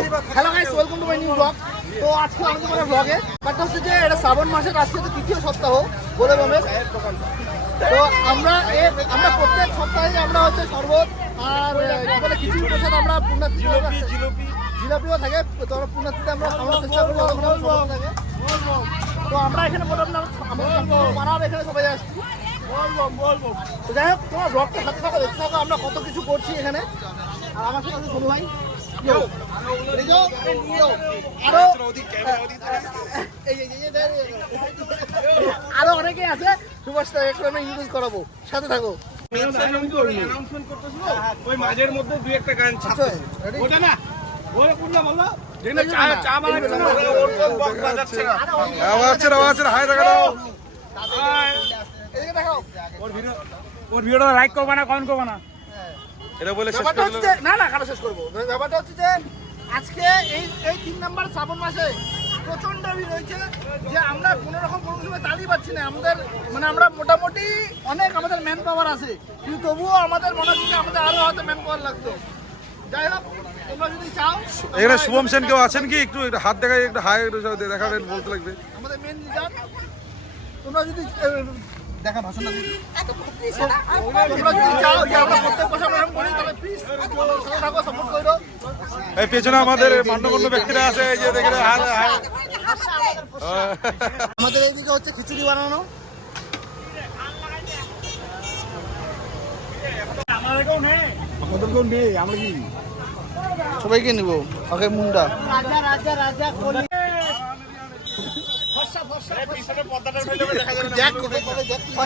Hello guys welcome to my new blog তো আজকে আমাদের মানে ব্লগে ব্যাপারটা হচ্ছে যে এটা শ্রাবণ মাসের আজকে তো তৃতীয় সপ্তাহ বলে বলে তো আমরা আমরা প্রত্যেক সপ্তাহে আমরা হচ্ছে শরবত আর বলে খিচুড়ি প্রসাদ আমরা পুণ্যার্থী জিলাপিও থাকে তো আমরা পুণ্যার্থীতে আমরা খাওয়ার চেষ্টা করি থাকে তো আমরা এখানে মোটামুটি আমরা- এখানে সবাই আসছি। তো যাই হোক তোমার ব্লগটা সাথে সাথে দেখতে থাকো আমরা কত কিছু করছি এখানে। আর আমার সাথে সোনু ভাই. আরও এই, এই, এই, এই, এই, এই। আরও অনেকে আছে একটু আমি ইউজ করাবো। সাথে থাকো। ওই মাঝের মধ্যে দুই একটা গান ওটা না ওর ভিডিওটা লাইক করবা না কমেন্ট করবা না। এটা বলে শেষ ব্যাপারটা করে হচ্ছে না না কারও শেষ করব। ব্যাপারটা হচ্ছে যে আজকে এই এই তিন নাম্বার শ্রাবণ মাসে প্রচণ্ড ভিড় হয়েছে যে আমরা কোনো রকম কোনো সময় তালি পাচ্ছি না। আমাদের মানে আমরা মোটামুটি অনেক আমাদের ম্যান পাওয়ার আছে। কিন্তু তবুও আমাদের মনে হচ্ছে আমাদের আরও হয়তো ম্যান পাওয়ার লাগতো। যাই হোক তোমরা যদি চাও এখানে শুভম সেন কেউ আছেন কি? একটু হাত দেখাই একটু হাই দেখাবেন বলতে লাগবে। আমাদের মেন লিডার তোমরা যদি দেখা ভাষণটা দিই তোমরা যদি চাও যে আমরা প্রত্যেক বছর এই পেছনে আমাদের মান্যগণ্য ব্যক্তিরা আছে এই যে দেখে আমাদের এইদিকে হচ্ছে খিচুড়ি বানানো ওদেরকেও নেই আমরা কি সবাইকে নিব ওকে মুন্ডা রাজা রাজা রাজা কলি দেখ কোথায় কোথায়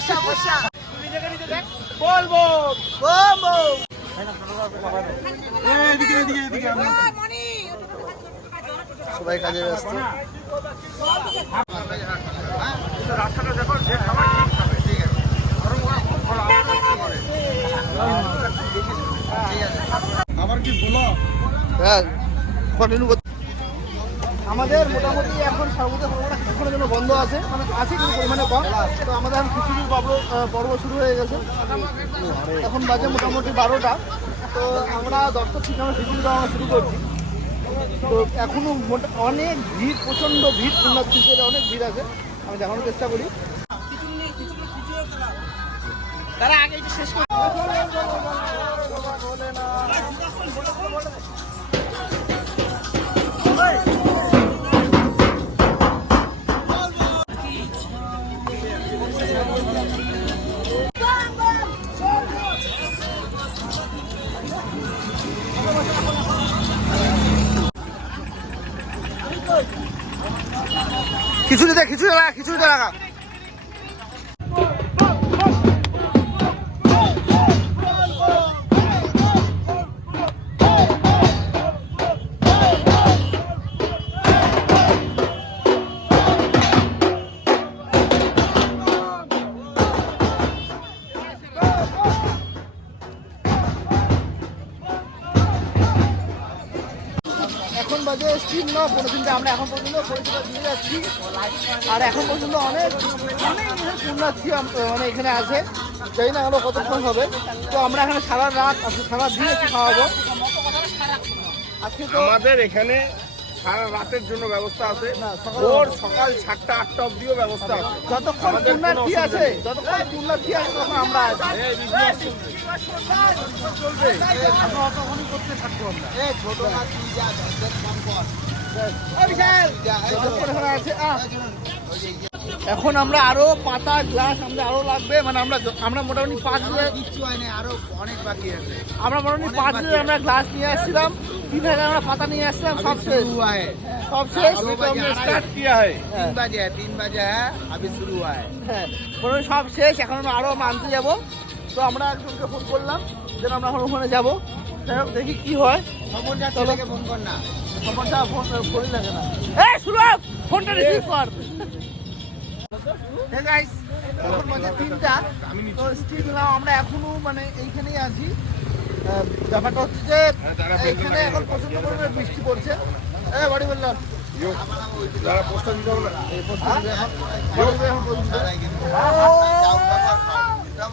দেখ ফসা ব্যস্ত রাস্তাটা দেখো সবাই কাজে ব্যস্ত। আবার কি বলো? হ্যাঁ কন্টিনিউ আমাদের মোটামুটি এখন সর্বদা সর্বদা কিছুক্ষণের জন্য বন্ধ আছে। মানে আছে কিন্তু পরিমাণে কম। তো আমাদের এখন খিচুড়ির পর্ব পর্ব শুরু হয়ে গেছে। এখন বাজে মোটামুটি বারোটা। তো আমরা দশটার থেকে আমরা খিচুড়ি বানানো শুরু করছি। তো এখনও মোটা অনেক ভিড়, প্রচণ্ড ভিড় পুণ্যার্থীদের অনেক ভিড় আছে। আমি দেখানোর চেষ্টা করি। তারা আগে শেষ করে খিচুড়ি দে খিচুড়ি লাগা খিচুড়ি লাগা বাজে স্টিল পনেরো আমরা এখন পর্যন্ত পরিষেবা দিয়ে যাচ্ছি। আর এখন পর্যন্ত অনেক অনেক পুণ্যার্থী মানে এখানে আছে। জানি না আমরা কতক্ষণ হবে। তো আমরা এখানে সারা রাত, আজকে সারা দিন খাওয়াবো। আজকে তো আমাদের এখানে সারা রাতের জন্য ব্যবস্থা আছে। ভোর সকাল। সাতটা আটটা অব্দিও ব্যবস্থা আছে। যতক্ষণ পুণ্যার্থী আছে যতক্ষণ পুণ্যার্থী আছে তখন আমরা চলবে। আমরা অতক্ষণই করতে থাকব আমরা। যতক্ষণ এখানে আছে। এখন আমরা আরও পাতা গ্লাস আমরা আরও লাগবে। মানে আমরা আমরা মোটামুটি পাঁচ হাজার কিচ্ছু আরও অনেক বাকি আছে। আমরা মোটামুটি পাঁচ হাজার আমরা গ্লাস নিয়ে আসছিলাম। তিন হাজার আমরা পাতা নিয়ে আসছিলাম সব শেষ। সব শেষ। তিন বাজে তিন বাজে হ্যাঁ শুরু হয়। হ্যাঁ সব শেষ। এখন আমরা আরও মানতে যাব। তো আমরা একজনকে ফোন করলাম। যেন আমরা এখন ওখানে যাব। দেখি কি হয়। খবর যা ফোন কর না। এই ফোনটা রিসিভ কর। হে এখন বাজে তিনটা। তো স্টিল নাও আমরা এখনও মানে এইখানেই আছি। ব্যাপারটা হচ্ছে যে এইখানে এখন প্রচণ্ড পরিমাণে বৃষ্টি পড়ছে। এ বডি পোস্টার না। এই এখন বডি বিল্ডার এখন বলছে যাই হোক, এ, একটা লাইক করে দিও। বৃষ্টিতে চা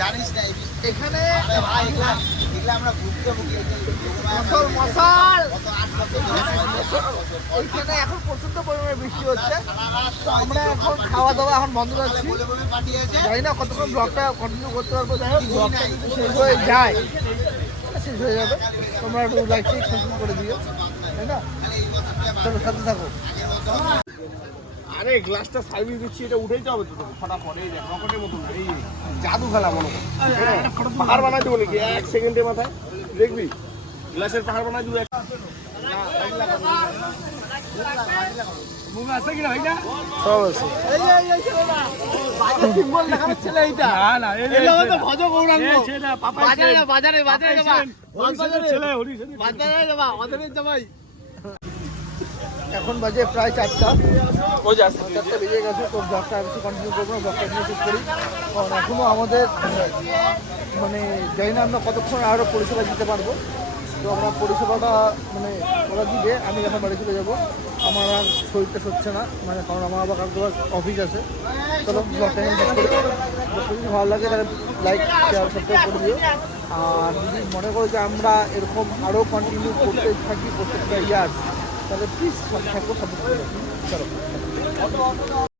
জানিস না এখানে মশাল মশাল! ওইখানে এখন প্রচণ্ড পরিমাণে বৃষ্টি হচ্ছে। তো আমরা এখন খাওয়া দাওয়া এখন বন্ধ রাখছি। জানি না কতক্ষণ ব্লগটা কন্টিনিউ করতে পারব। যাই হোক ব্লগটা যদি শেষ হয়ে যায়। শেষ হয়ে যাবে। তোমরা একটু লাইকটি সাবস্ক্রাইব করে দিও। তাই না? চলো সাথে থাকো। আরে গ্লাসটা সার্ভিস দিচ্ছি এটা উঠেইতে হবে তো তোকে ফটাফট এই দেখ রকেটের মতন এই জাদু খেলা মনে কর। পাহাড় বানাই দেবো নাকি? এক সেকেন্ডের মাথায় দেখবি? গ্লাসের পাহাড় বানাই দেবো বাজারে বাজারে বাজারে যাবা। বাজারে বাজারে ওদের যাবাই এখন বাজে প্রায় চারটা। চারটা বেজে গেছে তো ব্লগটা বেশি কন্টিনিউ করব না ব্লগটা নিয়ে শেষ করি। কারণ এখনও আমাদের মানে জানি না আমরা কতক্ষণ আরও পরিষেবা দিতে পারব। তো আমরা পরিষেবাটা মানে ওরা দিবে আমি যখন বাড়ি চলে যাব আমার আর শরীরটা সচ্ছে না মানে কারণ আমার আবার কালকে অফিস আছে। চলো ব্লগটা শেষ করি। যদি ভালো লাগে তাহলে লাইক শেয়ার সাবস্ক্রাইব করে দিও। আর যদি মনে করো যে আমরা এরকম আরও কন্টিনিউ করতে থাকি প্রত্যেকটা ইয়ার তাহলে প্লিজ সাপোর্ট করে চলো